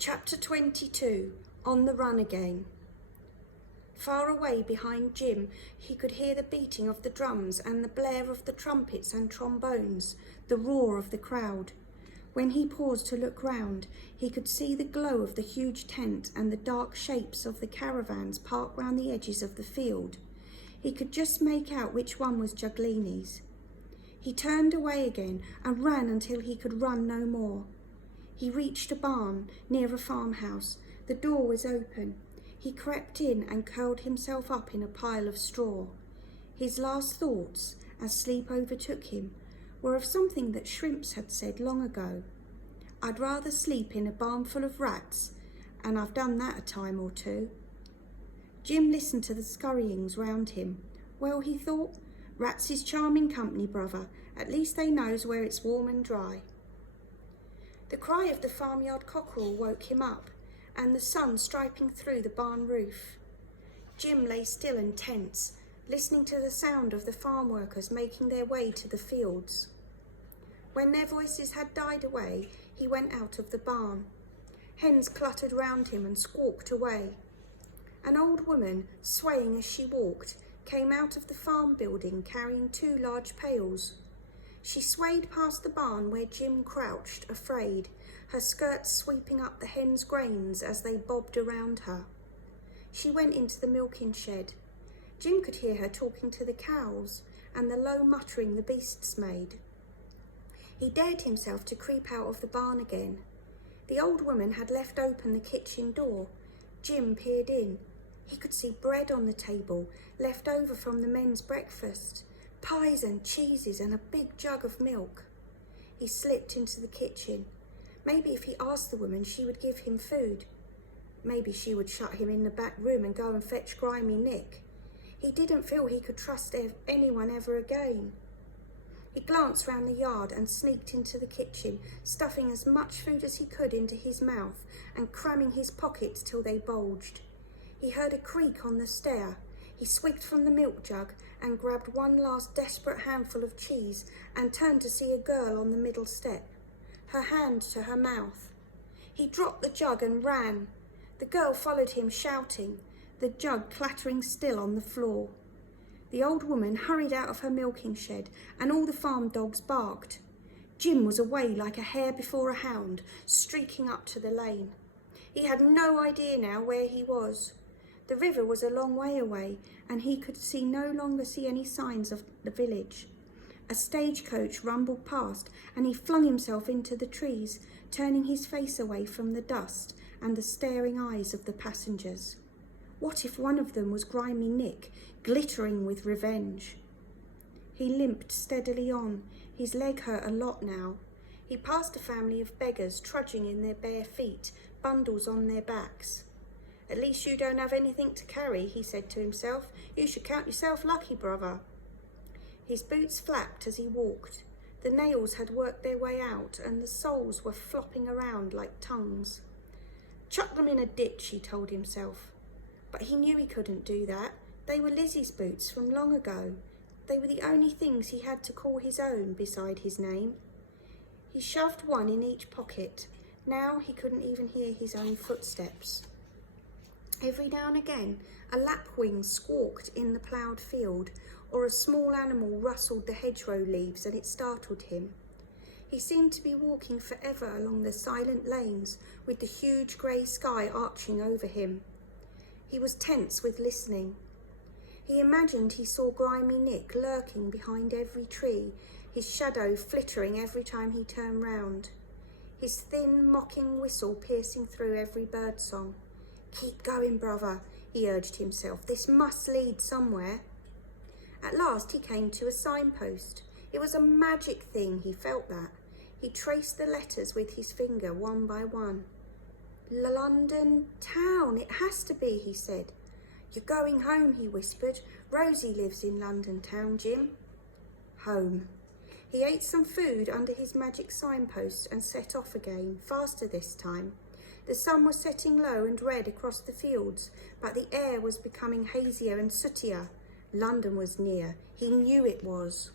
Chapter 22. On the Run Again. Far away behind Jim, he could hear the beating of the drums and the blare of the trumpets and trombones, the roar of the crowd. When he paused to look round, he could see the glow of the huge tent and the dark shapes of the caravans parked round the edges of the field. He could just make out which one was Giuglini's. He turned away again and ran until he could run no more. He reached a barn near a farmhouse. The door was open. He crept in and curled himself up in a pile of straw. His last thoughts, as sleep overtook him, were of something that Shrimps had said long ago. "I'd rather sleep in a barn full of rats, and I've done that a time or two." Jim listened to the scurryings round him. Well, he thought, rats is charming company, brother. At least they knows where it's warm and dry. The cry of the farmyard cockerel woke him up, and the sun striping through the barn roof. Jim lay still and tense, listening to the sound of the farm workers making their way to the fields. When their voices had died away, he went out of the barn. Hens cluttered round him and squawked away. An old woman, swaying as she walked, came out of the farm building carrying 2 large pails. She swayed past the barn where Jim crouched, afraid, her skirts sweeping up the hens' grains as they bobbed around her. She went into the milking shed. Jim could hear her talking to the cows and the low muttering the beasts made. He dared himself to creep out of the barn again. The old woman had left open the kitchen door. Jim peered in. He could see bread on the table, left over from the men's breakfast, pies and cheeses and a big jug of milk. He slipped into the kitchen. Maybe if he asked the woman, she would give him food. Maybe she would shut him in the back room and go and fetch Grimy Nick. He didn't feel he could trust anyone ever again. He glanced round the yard and sneaked into the kitchen, stuffing as much food as he could into his mouth and cramming his pockets till they bulged. He heard a creak on the stair. He swigged from the milk jug and grabbed one last desperate handful of cheese and turned to see a girl on the middle step, her hand to her mouth. He dropped the jug and ran. The girl followed him shouting, the jug clattering still on the floor. The old woman hurried out of her milking shed and all the farm dogs barked. Jim was away like a hare before a hound, streaking up to the lane. He had no idea now where he was. The river was a long way away, and he could no longer see any signs of the village. A stagecoach rumbled past, and he flung himself into the trees, turning his face away from the dust and the staring eyes of the passengers. What if one of them was Grimy Nick, glittering with revenge? He limped steadily on. His leg hurt a lot now. He passed a family of beggars trudging in their bare feet, bundles on their backs. "At least you don't have anything to carry," he said to himself. "You should count yourself lucky, brother." His boots flapped as he walked. The nails had worked their way out and the soles were flopping around like tongues. "Chuck them in a ditch," he told himself. But he knew he couldn't do that. They were Lizzie's boots from long ago. They were the only things he had to call his own beside his name. He shoved one in each pocket. Now he couldn't even hear his own footsteps. Every now and again, a lapwing squawked in the ploughed field, or a small animal rustled the hedgerow leaves and it startled him. He seemed to be walking forever along the silent lanes with the huge grey sky arching over him. He was tense with listening. He imagined he saw Grimy Nick lurking behind every tree, his shadow flittering every time he turned round, his thin, mocking whistle piercing through every birdsong. "Keep going, brother," he urged himself. "This must lead somewhere." At last he came to a signpost. It was a magic thing, he felt that. He traced the letters with his finger, one by one. "London Town, it has to be," he said. "You're going home," he whispered. "Rosie lives in London Town, Jim." Home. He ate some food under his magic signpost and set off again, faster this time. The sun was setting low and red across the fields, but the air was becoming hazier and sootier. London was near. He knew it was.